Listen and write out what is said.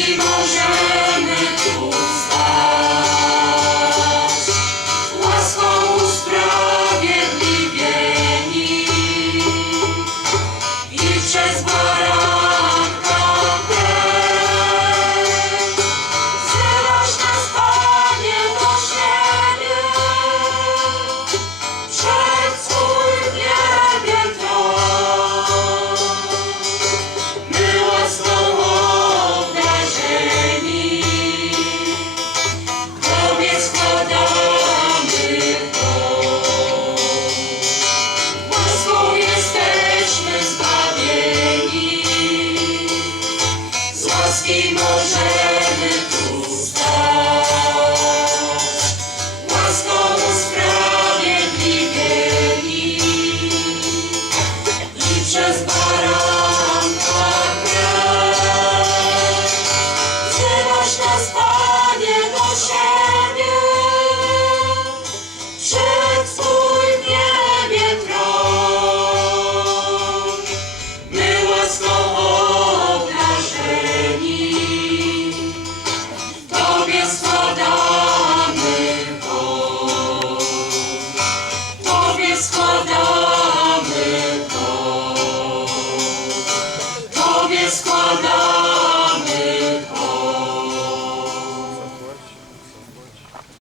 Emotion. łaski możemy. go.